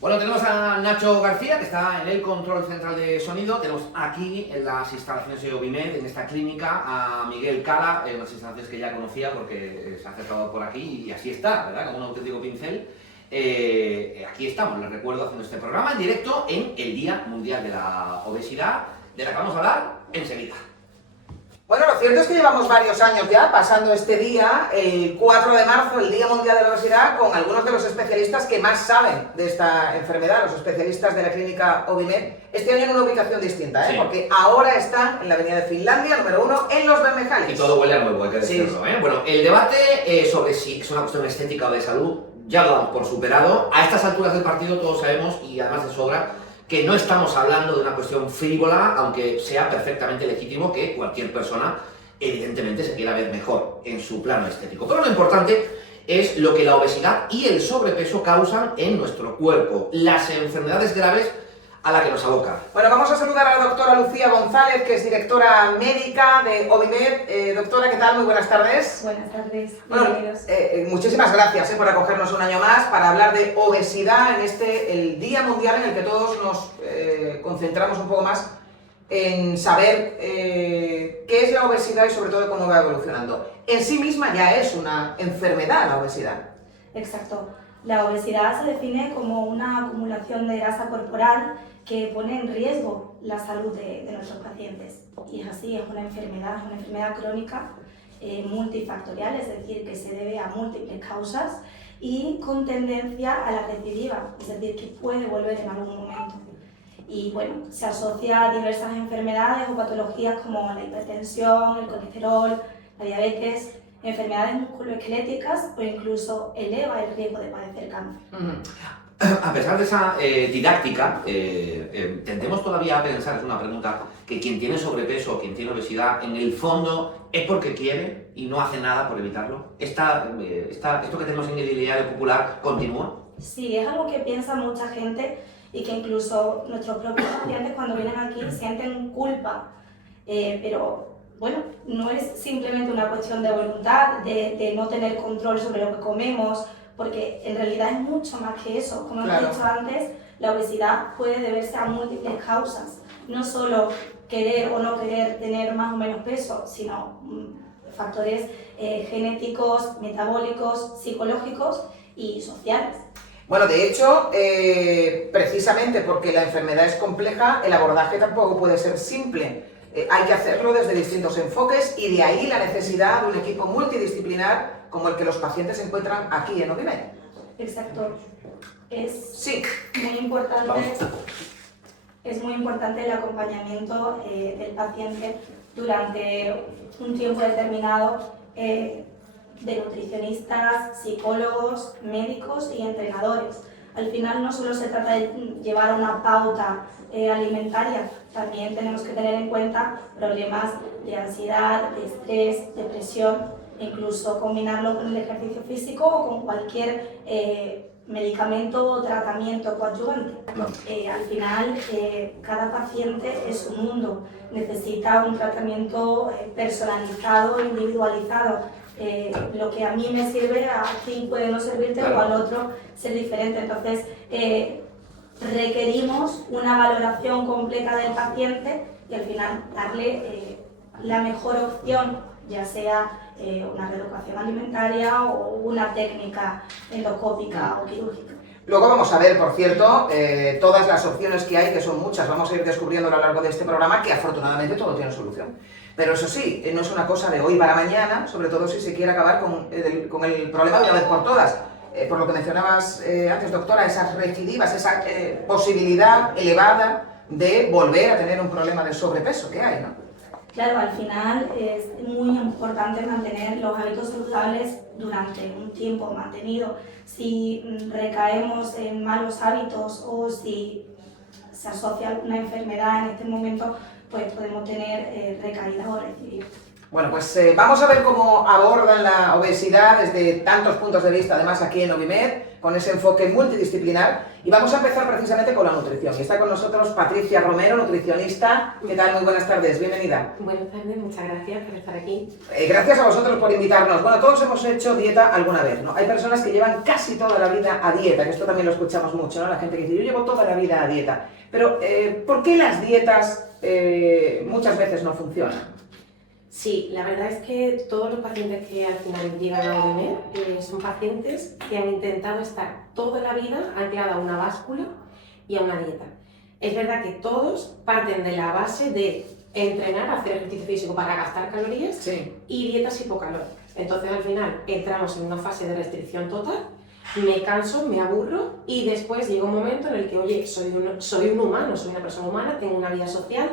Bueno, tenemos a Nacho García, que está en el control central de sonido. Tenemos aquí en las instalaciones de Ovimed, en esta clínica, a Miguel Cala, en unas instalaciones que ya conocía porque se ha acercado por aquí y así está, ¿verdad? Como un auténtico pincel. Aquí estamos, les recuerdo, haciendo este programa en directo en el Día Mundial de la Obesidad, de la que vamos a hablar enseguida. Bueno, lo cierto es que llevamos varios años ya pasando este día, el 4 de marzo, el Día Mundial de la Obesidad, con algunos de los especialistas que más saben de esta enfermedad, los especialistas de la clínica Ovimed, este año en una ubicación distinta, Sí. Porque ahora están en la avenida de Finlandia, número 1, en Los Bermejales. Y todo huele a nuevo, hay que decirlo, Sí. Bueno, el debate sobre si es una cuestión estética o de salud, ya lo damos por superado. A estas alturas del partido todos sabemos, y además de sobra, que no estamos hablando de una cuestión frívola, aunque sea perfectamente legítimo que cualquier persona, evidentemente, se quiera ver mejor en su plano estético. Pero lo importante es lo que la obesidad y el sobrepeso causan en nuestro cuerpo, las enfermedades graves a las que nos abocan. Bueno, vamos a saludar a la doctora Lucía González, que es directora médica de Ovimed. Doctora, ¿qué tal? Muy buenas tardes. Buenas tardes, Bueno, bienvenidos. muchísimas gracias por acogernos un año más para hablar de obesidad en el Día Mundial en el que todos nos concentramos un poco más en saber qué es la obesidad y sobre todo cómo va evolucionando. En sí misma ya es una enfermedad la obesidad. Exacto. La obesidad se define como una acumulación de grasa corporal que pone en riesgo la salud de nuestros pacientes. Y es así, es una enfermedad crónica multifactorial, es decir, que se debe a múltiples causas y con tendencia a la recidiva, es decir, que puede volver en algún momento. Y bueno, se asocia a diversas enfermedades o patologías como la hipertensión, el colesterol, la diabetes, enfermedades musculoesqueléticas o incluso eleva el riesgo de padecer cáncer. A pesar de esa didáctica, tendemos todavía a pensar, es una pregunta, que quien tiene sobrepeso, quien tiene obesidad, en el fondo es porque quiere y no hace nada por evitarlo. ¿Esto que tenemos en el ideario popular continúa? Sí, es algo que piensa mucha gente y que incluso nuestros propios pacientes cuando vienen aquí sienten culpa, pero bueno, no es simplemente una cuestión de voluntad, de no tener control sobre lo que comemos, porque en realidad es mucho más que eso. Como hemos dicho antes, la obesidad puede deberse a múltiples causas, no solo querer o no querer tener más o menos peso, sino factores genéticos, metabólicos, psicológicos y sociales. Bueno, de hecho, precisamente porque la enfermedad es compleja, el abordaje tampoco puede ser simple. Hay que hacerlo desde distintos enfoques y de ahí la necesidad de un equipo multidisciplinar como el que los pacientes se encuentran aquí en Ovimed. Exacto. Sí. Es muy importante el acompañamiento del paciente durante un tiempo determinado de nutricionistas, psicólogos, médicos y entrenadores. Al final no solo se trata de llevar una pauta alimentaria, también tenemos que tener en cuenta problemas de ansiedad, de estrés, depresión, e incluso combinarlo con el ejercicio físico o con cualquier medicamento o tratamiento coadyuvante. Al final, cada paciente es un mundo, necesita un tratamiento personalizado, individualizado. Lo que a mí me sirve, a ti puede no servirte, claro, o al otro ser diferente. Entonces, requerimos una valoración completa del paciente y al final darle la mejor opción, ya sea una reeducación alimentaria o una técnica endoscópica o quirúrgica. Luego vamos a ver, por cierto, todas las opciones que hay, que son muchas, vamos a ir descubriendo a lo largo de este programa, que afortunadamente todo tiene solución. Pero eso sí, no es una cosa de hoy para mañana, sobre todo si se quiere acabar con el problema de una vez por todas. Por lo que mencionabas antes, doctora, esas recidivas, esa posibilidad elevada de volver a tener un problema de sobrepeso que hay, ¿no? Claro, al final es muy importante mantener los hábitos saludables durante un tiempo mantenido. Si recaemos en malos hábitos o si se asocia alguna enfermedad en este momento, pues podemos tener recaídas o recidivistas. Bueno, pues vamos a ver cómo abordan la obesidad desde tantos puntos de vista, además aquí en Ovimed, con ese enfoque multidisciplinar. Y vamos a empezar precisamente con la nutrición. Y está con nosotros Patricia Romero, nutricionista. ¿Qué tal? Muy buenas tardes, bienvenida. Buenas tardes, muchas gracias por estar aquí. Gracias a vosotros por invitarnos. Bueno, todos hemos hecho dieta alguna vez, ¿no? Hay personas que llevan casi toda la vida a dieta, que esto también lo escuchamos mucho, ¿no? La gente que dice, yo llevo toda la vida a dieta. Pero, ¿por qué las dietas muchas veces no funcionan? Sí, la verdad es que todos los pacientes que al final llegan a OMD son pacientes que han intentado estar toda la vida anclados a una báscula y a una dieta. Es verdad que todos parten de la base de entrenar, hacer ejercicio físico para gastar calorías Sí. y dietas hipocalóricas. Entonces al final entramos en una fase de restricción total, me canso, me aburro y después llega un momento en el que, oye, soy un humano, soy una persona humana, tengo una vida social,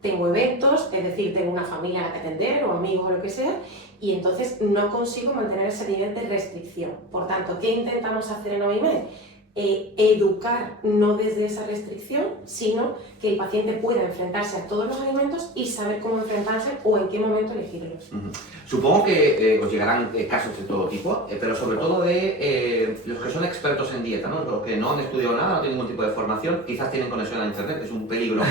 tengo eventos, es decir, tengo una familia a la que atender o amigos o lo que sea, y entonces no consigo mantener ese nivel de restricción. Por tanto, ¿qué intentamos hacer en OIMED? Educar no desde esa restricción, sino que el paciente pueda enfrentarse a todos los alimentos y saber cómo enfrentarse o en qué momento elegirlos. Supongo que os llegarán casos de todo tipo, pero sobre todo de los que son expertos en dieta, ¿no? Los que no han estudiado nada, no tienen ningún tipo de formación, quizás tienen conexión a internet, que es un peligro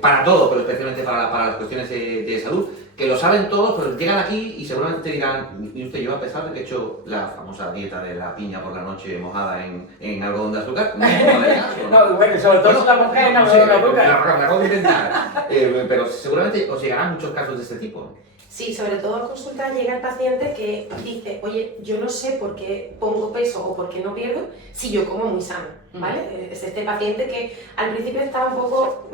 para todo, pero especialmente para las cuestiones de salud, que lo saben todos, pero llegan aquí y seguramente te dirán, y usted, yo a pesar de que he hecho la famosa dieta de la piña por la noche mojada en algodón de azúcar, No, bueno, sobre todo la mujer en algodón de azúcar. Me acabo de inventar, pero seguramente os llegarán muchos casos de este tipo. Sí, sobre todo en consulta llega el paciente que dice, oye, yo no sé por qué pongo peso o por qué no pierdo si yo como muy sano, ¿vale? Es este paciente que al principio estaba un poco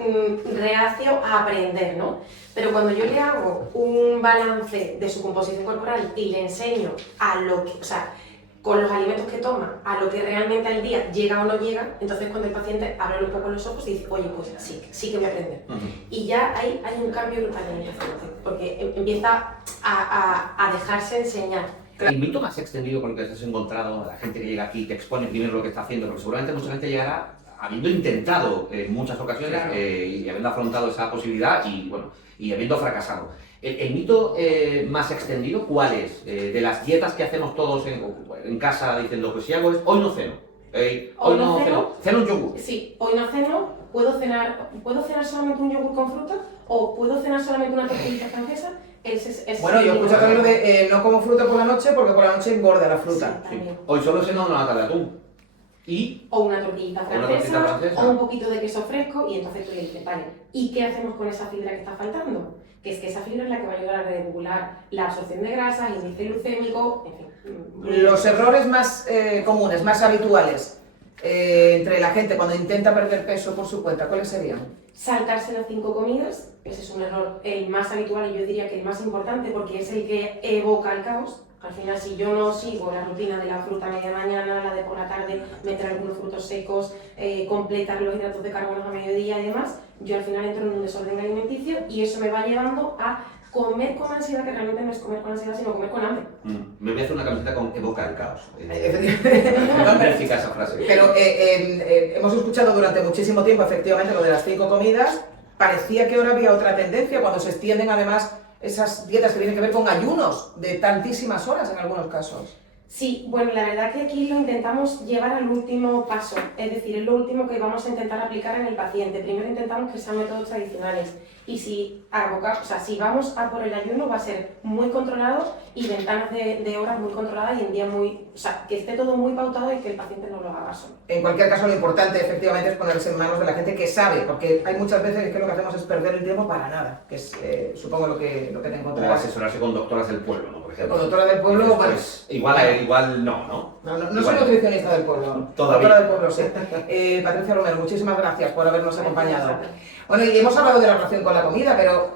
reacio a aprender, ¿no? Pero cuando yo le hago un balance de su composición corporal y le enseño a lo que, o sea, con los alimentos que toma, a lo que realmente al día llega o no llega, entonces cuando el paciente abre un poco los ojos y dice, oye, pues sí que voy a aprender. Y ya hay un cambio brutal en el paciente, porque empieza a dejarse enseñar. El mito más extendido con el que te has encontrado, la gente que llega aquí te expone primero lo que está haciendo, porque seguramente mucha gente llegará habiendo intentado en muchas ocasiones y habiendo afrontado esa posibilidad y habiendo fracasado. El mito más extendido, ¿cuál es? De las dietas que hacemos todos en casa diciendo, pues si hago es, hoy no ceno. Hoy no ceno. Ceno un yogur. Sí, hoy no ceno, ¿puedo cenar solamente un yogur con fruta o puedo cenar solamente una tortillita francesa? Bueno, yo escucho también lo de no como fruta por la noche porque por la noche engorda la fruta. Sí, también. Hoy solo ceno una lata de atún. O una tortillita francesa, o un poquito de queso fresco, y entonces tú le dices, vale, ¿y qué hacemos con esa fibra que está faltando? Que es que esa fibra es la que va a ayudar a regular la absorción de grasas, índice glucémico, en fin. Los errores más comunes, más habituales entre la gente cuando intenta perder peso por su cuenta, ¿cuáles serían? Saltarse las 5 comidas, ese es un error el más habitual y yo diría que el más importante porque es el que evoca el caos. Al final, si yo no sigo la rutina de la fruta a media mañana, la de por la tarde, meter algunos frutos secos, completar los hidratos de carbono a mediodía y demás, yo al final entro en un desorden alimenticio y eso me va llevando a comer con ansiedad, que realmente no es comer con ansiedad, sino comer con hambre. Me voy a hacer una camiseta con evoca el caos. Efectivamente. Magnífica esa frase. Pero hemos escuchado durante muchísimo tiempo, efectivamente, lo de las 5 comidas. Parecía que ahora había otra tendencia cuando se extienden además esas dietas que tienen que ver con ayunos de tantísimas horas en algunos casos. Sí, bueno, la verdad que aquí lo intentamos llevar al último paso, es decir, es lo último que vamos a intentar aplicar en el paciente. Primero intentamos que sean métodos tradicionales y si vamos a por el ayuno va a ser muy controlado y ventanas de horas muy controladas y en día que esté todo muy pautado y que el paciente no lo haga solo. En cualquier caso, lo importante efectivamente es ponerse en manos de la gente que sabe, porque hay muchas veces que lo que hacemos es perder el tiempo para nada, que es supongo lo que te O encontrarás. asesorarse con doctoras del pueblo, ¿no? Por ejemplo. Con doctora del pueblo, pues, igual no. No soy nutricionista del pueblo. Todavía. Doctora del pueblo, sí. Patricia Romero, muchísimas gracias por habernos acompañado. Bueno, y hemos hablado de la relación con la comida, pero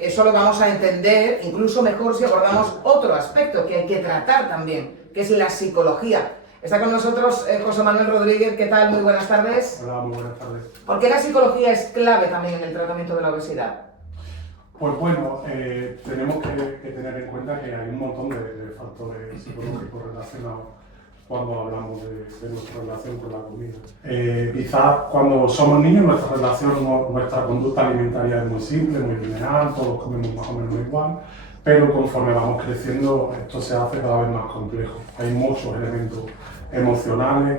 eso lo vamos a entender incluso mejor si abordamos otro aspecto que hay que tratar también, que es la psicología. Está con nosotros José Manuel Rodríguez. ¿Qué tal? Muy buenas tardes. Hola, muy buenas tardes. ¿Por qué la psicología es clave también en el tratamiento de la obesidad? Pues bueno, tenemos que tener en cuenta que hay un montón de factores psicológicos relacionados cuando hablamos de nuestra relación con la comida. Quizás cuando somos niños nuestra relación, nuestra conducta alimentaria es muy simple, muy lineal, todos comemos más o menos igual, pero conforme vamos creciendo esto se hace cada vez más complejo. Hay muchos elementos emocionales,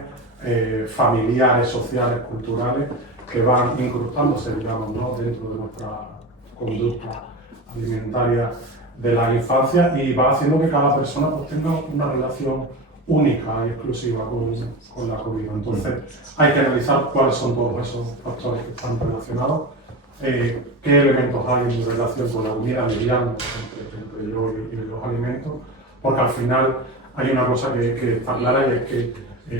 familiares, sociales, culturales, que van incrustándose, digamos, ¿no?, dentro de nuestra conducta alimentaria de la infancia y va haciendo que cada persona pues, tenga una relación única y exclusiva con la comida. Entonces hay que analizar cuáles son todos esos factores que están relacionados, qué elementos hay en mi relación con la comida, mediando entre yo y los alimentos, porque al final hay una cosa que está clara y es que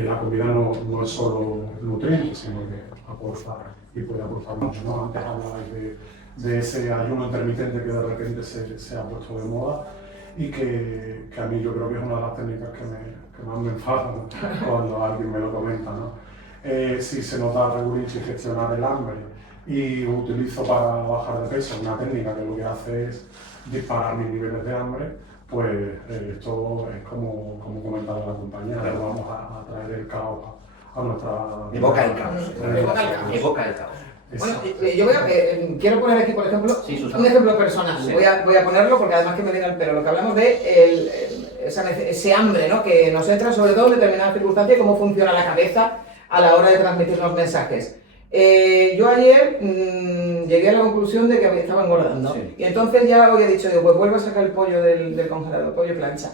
la comida no es solo nutriente, sino que aporta y puede aportar mucho, ¿no? Antes hablabais de ese ayuno intermitente que de repente se ha puesto de moda y que a mí yo creo que es una de las técnicas que más me enfadan cuando alguien me lo comenta, ¿no? Si se nota regular y gestionar el hambre y utilizo para bajar de peso una técnica que lo que hace es disparar mis niveles de hambre, pues esto es como comentaba la compañera, Claro. vamos a traer el caos a nuestra... Evoca el caos. Evoca el caos. Evoca el caos. Bueno, Exacto. quiero poner aquí, por ejemplo, Sí, Susana. un ejemplo personal. Sí. Voy a ponerlo porque además que me viene al pelo. Lo que hablamos de ese hambre, ¿no?, que nos entra sobre todo en determinadas circunstancias y cómo funciona la cabeza a la hora de transmitir los mensajes. Yo ayer llegué a la conclusión de que estaba engordando. Sí. Y entonces ya había dicho, digo, pues vuelvo a sacar el pollo del congelador, pollo plancha.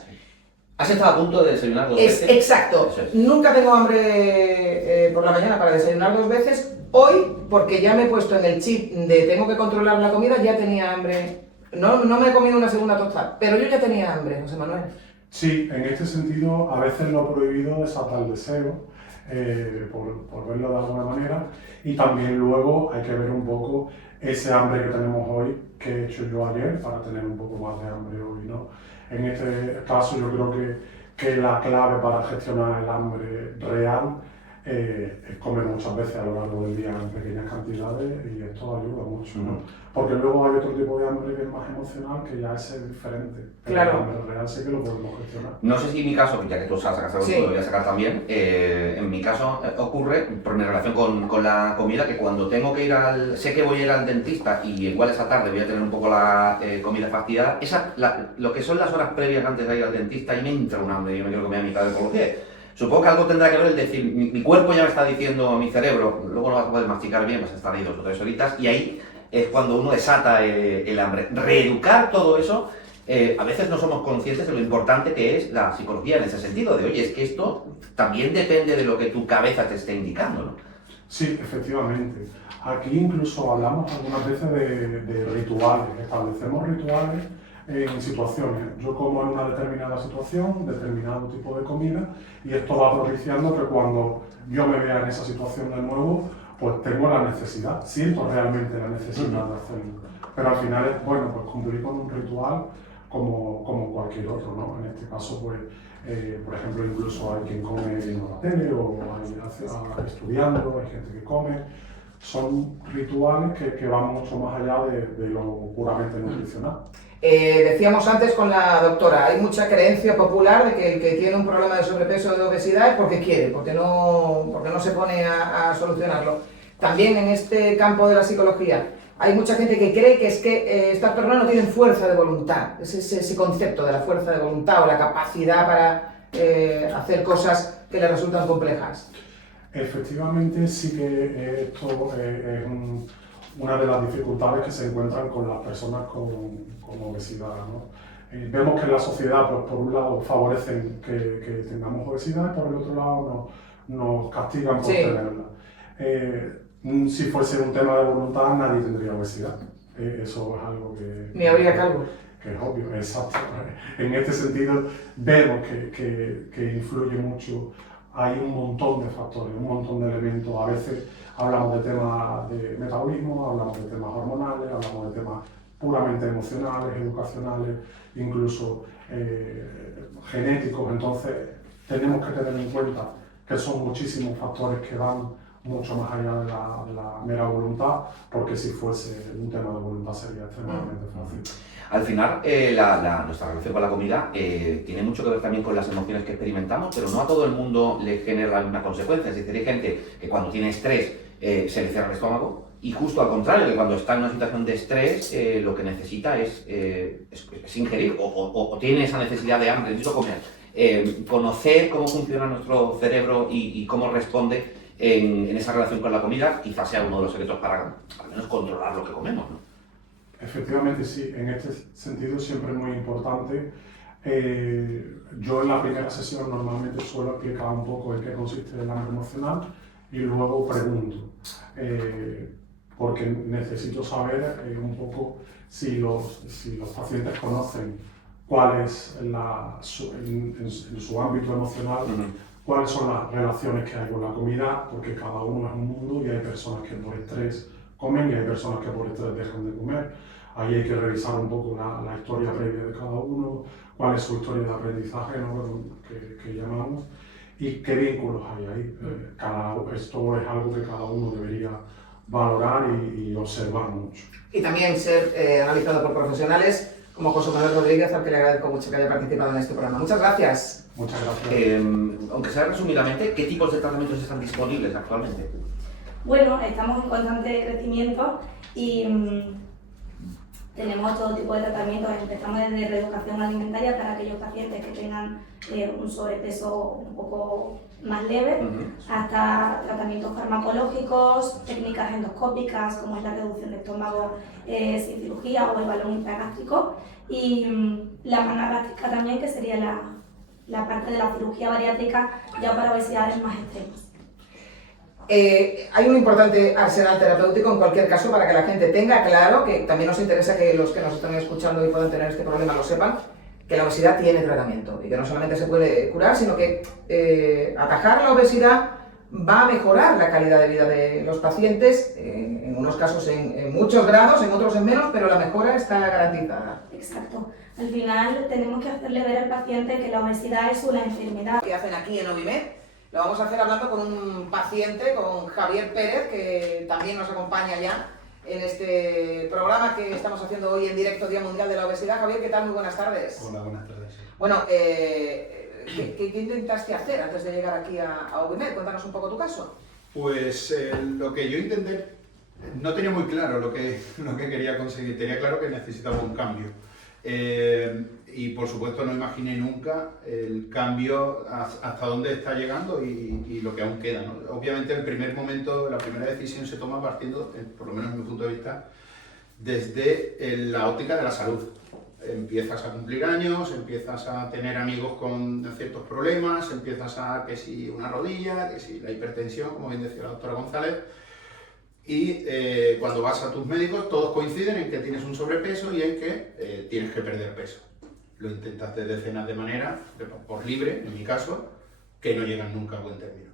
¿Has estado a punto de desayunar dos veces? Exacto. Eso es. Nunca tengo hambre por la mañana para desayunar 2 veces. Hoy, porque ya me he puesto en el chip de tengo que controlar la comida, ya tenía hambre. No me he comido una segunda tostada, pero yo ya tenía hambre, José Manuel. Sí, en este sentido, a veces lo prohibido desata el deseo, por verlo de alguna manera, y también luego hay que ver un poco ese hambre que tenemos hoy, que he hecho yo ayer, para tener un poco más de hambre hoy, ¿no? En este caso yo creo que la clave para gestionar el hambre real es comer muchas veces a lo largo del día en pequeñas cantidades y esto ayuda mucho, ¿no? Porque luego hay otro tipo de hambre que es más emocional, que ya es diferente. Pero Claro. el hambre real sí que lo podemos gestionar. No sé si en mi caso, ya que tú sacas algo, Sí. lo voy a sacar también, en mi caso ocurre, por mi relación con la comida, que cuando tengo que ir sé que voy a ir al dentista y igual esa tarde voy a tener un poco la comida fastidiada, lo que son las horas previas antes de ir al dentista, y me entra un hambre, yo me quiero comer a mitad de por los pies. Supongo que algo tendrá que ver el decir, mi cuerpo ya me está diciendo, mi cerebro, luego no vas a poder masticar bien, vas a estar ahí 2 o 3 horitas, y ahí es cuando uno desata el hambre. Reeducar todo eso, a veces no somos conscientes de lo importante que es la psicología en ese sentido, de oye, es que esto también depende de lo que tu cabeza te esté indicando, ¿no? Sí, efectivamente. Aquí incluso hablamos algunas veces de rituales, establecemos rituales en situaciones. Yo como en una determinada situación, determinado tipo de comida, y esto va propiciando que cuando yo me vea en esa situación de nuevo, pues tengo la necesidad, siento realmente la necesidad de hacerlo. Pero al final es, bueno, pues cumplir con un ritual como cualquier otro, ¿no? En este caso, pues, por ejemplo, incluso hay quien come viendo la tele o hay estudiando, hay gente que come. Son rituales que van mucho más allá de lo puramente nutricional. Decíamos antes con la doctora, hay mucha creencia popular de que el que tiene un problema de sobrepeso o de obesidad es porque quiere, porque no se pone a solucionarlo. También en este campo de la psicología hay mucha gente que cree que es que estas personas no tienen fuerza de voluntad, es ese concepto de la fuerza de voluntad o la capacidad para hacer cosas que les resultan complejas. Efectivamente, sí que esto es una de las dificultades que se encuentran con las personas con obesidad, ¿no? Vemos que en la sociedad, pues, por un lado, favorecen que tengamos obesidad y por el otro lado nos castigan por Sí. tenerla. Si fuese un tema de voluntad, nadie tendría obesidad. Eso es algo que... Ni habría calvo. Que es obvio, exacto. En este sentido, vemos que influye mucho. Hay un montón de factores, un montón de elementos. A veces hablamos de temas de metabolismo, hablamos de temas hormonales, hablamos de temas puramente emocionales, educacionales, incluso genéticos. Entonces, tenemos que tener en cuenta que son muchísimos factores que van mucho más allá de la mera voluntad, porque si fuese un tema de voluntad sería extremadamente fácil. Al final, nuestra relación con la comida tiene mucho que ver también con las emociones que experimentamos, pero no a todo el mundo le genera la misma consecuencia. Es decir, hay gente que cuando tiene estrés se le cierra el estómago, y justo al contrario, que cuando está en una situación de estrés lo que necesita es ingerir o tiene esa necesidad de hambre, necesito comer. Conocer cómo funciona nuestro cerebro y cómo responde en esa relación con la comida quizás sea uno de los secretos para al menos controlar lo que comemos, ¿no? Efectivamente, sí. En este sentido siempre es muy importante. Yo en la primera sesión normalmente suelo explicar un poco en qué consiste el hambre emocional y luego pregunto, porque necesito saber un poco si los pacientes conocen cuál es en su ámbito emocional, cuáles son las relaciones que hay con la comida, porque cada uno es un mundo y hay personas que por estrés comen y hay personas que por estrés dejan de comer. Ahí hay que revisar un poco la historia previa de cada uno, cuál es su historia de aprendizaje, ¿no? que llamamos, y qué vínculos hay ahí. Esto es algo que cada uno debería valorar y observar mucho. Y también ser analizado por profesionales como José Manuel Rodríguez, al que le agradezco mucho que haya participado en este programa. Muchas gracias. Muchas gracias. Aunque sea resumidamente, ¿qué tipos de tratamientos están disponibles actualmente? Bueno, estamos en constante crecimiento y tenemos todo tipo de tratamientos. Empezamos desde reeducación alimentaria para aquellos pacientes que tengan un sobrepeso un poco más leve, hasta tratamientos farmacológicos, técnicas endoscópicas como es la reducción de estómago sin cirugía o el balón intragástrico, y la managástrica también, que sería la parte de la cirugía bariátrica ya para obesidades más extremas. Hay un importante arsenal terapéutico en cualquier caso para que la gente tenga claro, que también nos interesa que los que nos están escuchando y puedan tener este problema lo sepan, que la obesidad tiene tratamiento y que no solamente se puede curar, sino que atajar la obesidad va a mejorar la calidad de vida de los pacientes, en unos casos en muchos grados, en otros en menos, pero la mejora está garantizada. Exacto. Al final tenemos que hacerle ver al paciente que la obesidad es una enfermedad. ¿Qué hacen aquí en Ovimed? Lo vamos a hacer hablando con un paciente, con Javier Pérez, que también nos acompaña ya en este programa que estamos haciendo hoy en directo, Día Mundial de la Obesidad. Javier, ¿qué tal? Muy buenas tardes. Hola, buenas tardes. Bueno, ¿qué intentaste hacer antes de llegar aquí a Ovimed? Cuéntanos un poco tu caso. Pues lo que yo intenté, no tenía muy claro lo que quería conseguir, tenía claro que necesitaba un cambio. Y por supuesto no imaginé nunca el cambio hasta dónde está llegando y lo que aún queda, ¿no? Obviamente el primer momento, la primera decisión se toma partiendo, por lo menos en mi punto de vista, desde la óptica de la salud. Empiezas a cumplir años, empiezas a tener amigos con ciertos problemas, empiezas a que si una rodilla, que si la hipertensión, como bien decía la doctora González, y cuando vas a tus médicos todos coinciden en que tienes un sobrepeso y en que tienes que perder peso. Lo intentas de decenas de maneras, por libre, en mi caso, que no llegan nunca a buen término.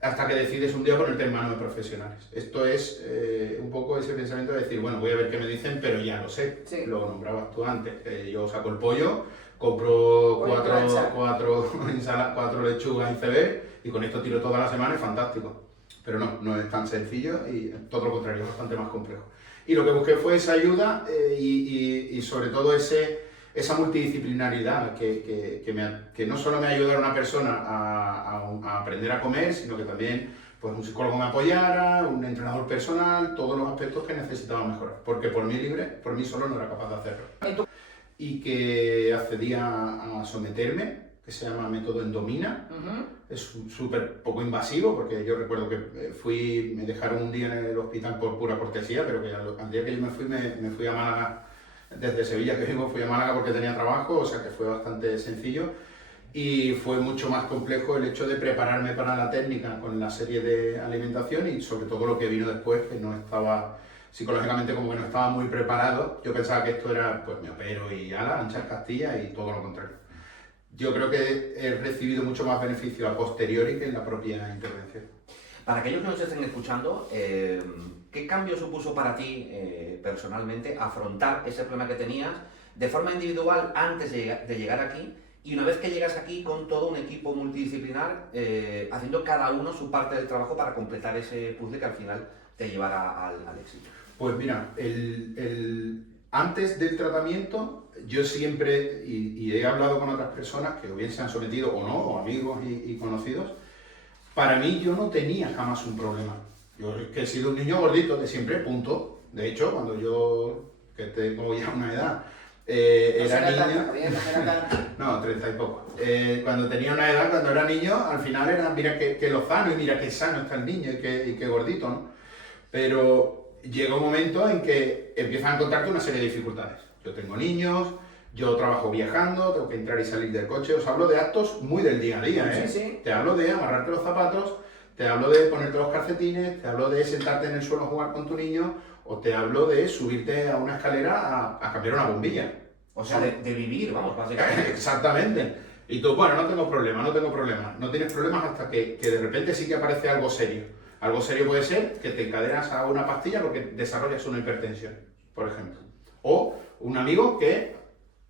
Hasta que decides un día ponerte en manos de profesionales. Esto es un poco ese pensamiento de decir, bueno, voy a ver qué me dicen, pero ya lo sé. Sí. Lo nombrabas tú antes. Yo saco el pollo, compro cuatro lechugas iceberg y con esto tiro toda la semana, es fantástico. Pero no es tan sencillo y todo lo contrario, es bastante más complejo. Y lo que busqué fue esa ayuda y sobre todo esa multidisciplinaridad que no solo me ayudara a una persona a aprender a comer, sino que también pues, un psicólogo me apoyara, un entrenador personal, todos los aspectos que necesitaba mejorar. Porque por mí solo no era capaz de hacerlo. Y que accedía a someterme, que se llama método Endomina. Es súper poco invasivo, porque yo recuerdo que me dejaron un día en el hospital por pura cortesía, pero que al día que yo me fui a Málaga. Desde Sevilla, que vivo, fui a Málaga porque tenía trabajo, o sea que fue bastante sencillo y fue mucho más complejo el hecho de prepararme para la técnica con la serie de alimentación y sobre todo lo que vino después, que no estaba psicológicamente como que no estaba muy preparado. Yo pensaba que esto era, pues me opero y ala, anchas Castilla y todo lo contrario. Yo creo que he recibido mucho más beneficio a posteriori que en la propia intervención. Para aquellos que nos estén escuchando, ¿qué cambio supuso para ti personalmente afrontar ese problema que tenías de forma individual antes de llegar aquí y una vez que llegas aquí con todo un equipo multidisciplinar, haciendo cada uno su parte del trabajo para completar ese puzzle que al final te llevará al éxito. Pues mira, antes del tratamiento, yo siempre, y he hablado con otras personas que o bien se han sometido o no, o amigos y conocidos, para mí yo no tenía jamás un problema. Yo es que he sido un niño gordito de siempre, punto. De hecho, cuando yo, que tengo ya una edad, era niño... No, 30 y poco. Cuando tenía una edad, cuando era niño, al final era, mira qué lozano y mira qué sano está el niño y qué gordito, ¿no? Pero llega un momento en que empiezan a encontrarte una serie de dificultades. Yo tengo niños, yo trabajo viajando, tengo que entrar y salir del coche, os hablo de actos muy del día a día, ¿eh? Sí, sí. Te hablo de amarrarte los zapatos, te hablo de ponerte los calcetines, te hablo de sentarte en el suelo a jugar con tu niño, o te hablo de subirte a una escalera a cambiar una bombilla. O sea, de vivir, vamos, básicamente. Exactamente. Y tú, bueno, no tengo problema. No tienes problemas hasta que de repente sí que aparece algo serio. Algo serio puede ser que te encadenas a una pastilla porque desarrollas una hipertensión, por ejemplo. O un amigo que,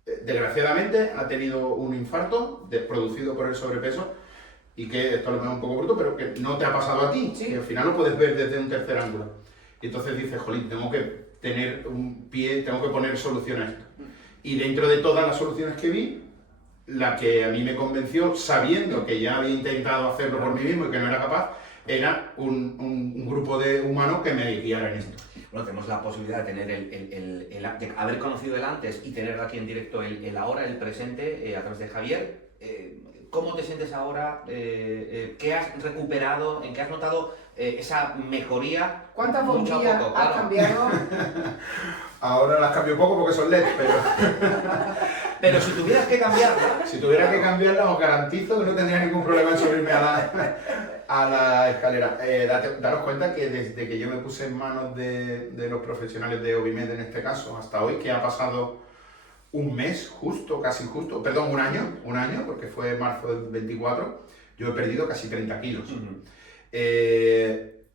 desgraciadamente, ha tenido un infarto producido por el sobrepeso y que, esto lo veo un poco bruto, pero que no te ha pasado a ti, Sí. que al final lo puedes ver desde un tercer ángulo. Y entonces dices, jolín, tengo que tener un pie, tengo que poner solución a esto. Y dentro de todas las soluciones que vi, la que a mí me convenció, sabiendo que ya había intentado hacerlo por mí mismo y que no era capaz, era un grupo de humanos que me guiara en esto. Bueno, tenemos la posibilidad de tener de haber conocido el antes y tener aquí en directo el ahora, el presente, a través de Javier. ¿Cómo te sientes ahora? ¿Qué has recuperado? ¿En qué has notado esa mejoría? ¿Cuántas Mucho a bombillas poco, has claro. cambiado? Ahora las cambio poco porque son LED, pero Pero si tuvieras que cambiarla, si tuviera que cambiarlas os garantizo que no tendría ningún problema en subirme a la escalera. Daros cuenta que desde que yo me puse en manos de los profesionales de Ovimed en este caso, hasta hoy, que ha pasado un mes justo, casi justo, perdón, un año, porque fue marzo del 24, yo he perdido casi 30 kilos.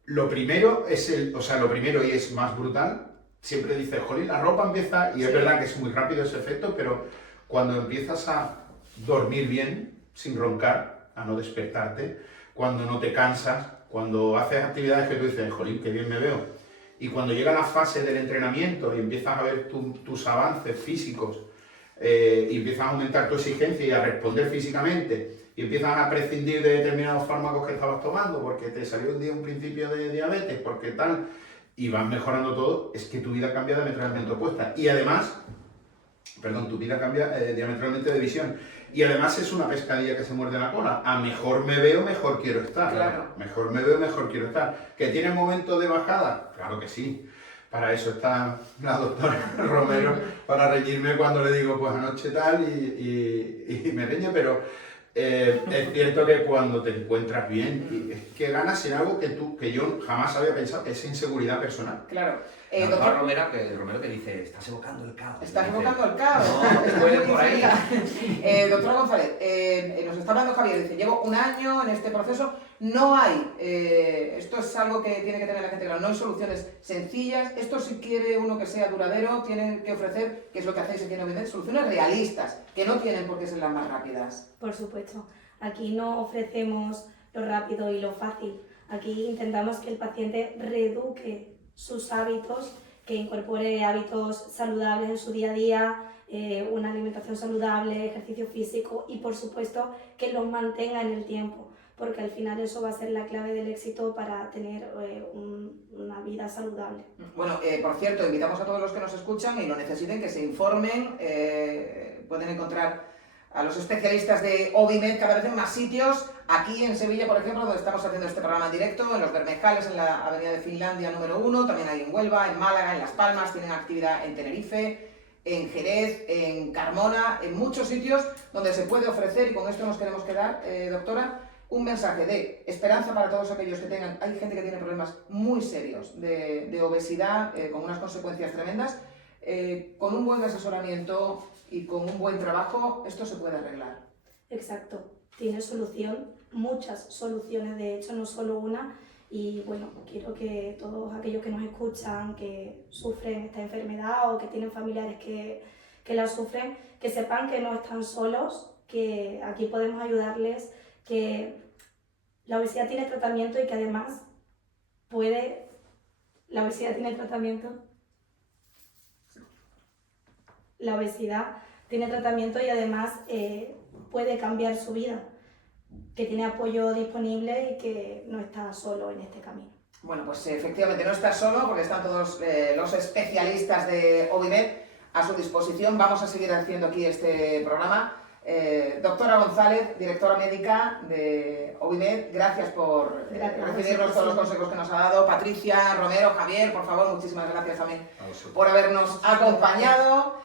Lo primero y es más brutal, siempre dices, jolín, la ropa empieza, y es verdad que es muy rápido ese efecto, pero cuando empiezas a dormir bien, sin roncar, a no despertarte, cuando no te cansas, cuando haces actividades que tú dices, jolín, qué bien me veo, y cuando llega la fase del entrenamiento y empiezas a ver tus avances físicos, y empiezas a aumentar tu exigencia y a responder físicamente, y empiezas a prescindir de determinados fármacos que estabas tomando porque te salió un día un principio de diabetes, porque tal, y vas mejorando todo, es que tu vida cambia diametralmente opuesta. Y además, tu vida cambia diametralmente de visión. Y además es una pescadilla que se muerde la cola. A mejor me veo, mejor quiero estar. Claro. Mejor me veo, mejor quiero estar. ¿Que tiene momentos de bajada? Claro que sí. Para eso está la doctora Romero, para reñirme cuando le digo, pues anoche tal, y me reñe, pero es cierto que cuando te encuentras bien, es que ganas en algo que yo jamás había pensado, que es inseguridad personal. Claro. la Doctor, doctora Romero que dice, estás evocando el caos. estás Dice, evocando el caos. No, te pueden por ahí. Doctora González, nos está hablando Javier, dice, llevo un año en este proceso, no hay, esto es algo que tiene que tener la gente claro, no hay soluciones sencillas, esto si quiere uno que sea duradero, tienen que ofrecer, que es lo que hacéis aquí en Ovimed, soluciones realistas, que no tienen por qué ser las más rápidas. Por supuesto, aquí no ofrecemos lo rápido y lo fácil. Aquí intentamos que el paciente reeduque sus hábitos, que incorpore hábitos saludables en su día a día, una alimentación saludable, ejercicio físico y por supuesto que los mantenga en el tiempo, porque al final eso va a ser la clave del éxito para tener una vida saludable. Bueno, por cierto, invitamos a todos los que nos escuchan y lo necesiten que se informen, pueden encontrar a los especialistas de Ovimed cada vez en más sitios, aquí en Sevilla, por ejemplo, donde estamos haciendo este programa en directo, en Los Bermejales, en la Avenida de Finlandia número 1, también hay en Huelva, en Málaga, en Las Palmas, tienen actividad en Tenerife, en Jerez, en Carmona, en muchos sitios donde se puede ofrecer, y con esto nos queremos quedar, doctora, un mensaje de esperanza para todos aquellos que tengan, hay gente que tiene problemas muy serios de obesidad, con unas consecuencias tremendas, con un buen asesoramiento y con un buen trabajo, esto se puede arreglar. Exacto, tiene solución, muchas soluciones, de hecho, no solo una. Y bueno, quiero que todos aquellos que nos escuchan, que sufren esta enfermedad o que tienen familiares que la sufren, que sepan que no están solos, que aquí podemos ayudarles, que la obesidad tiene tratamiento y que además la obesidad tiene tratamiento y además puede cambiar su vida, que tiene apoyo disponible y que no está solo en este camino. Bueno, pues efectivamente no estás solo porque están todos los especialistas de Ovimed a su disposición. Vamos a seguir haciendo aquí este programa. Doctora González, directora médica de Ovimed, gracias por recibirnos todos los consejos que nos ha dado. Patricia, Romero, Javier, por favor, muchísimas gracias también por habernos acompañado.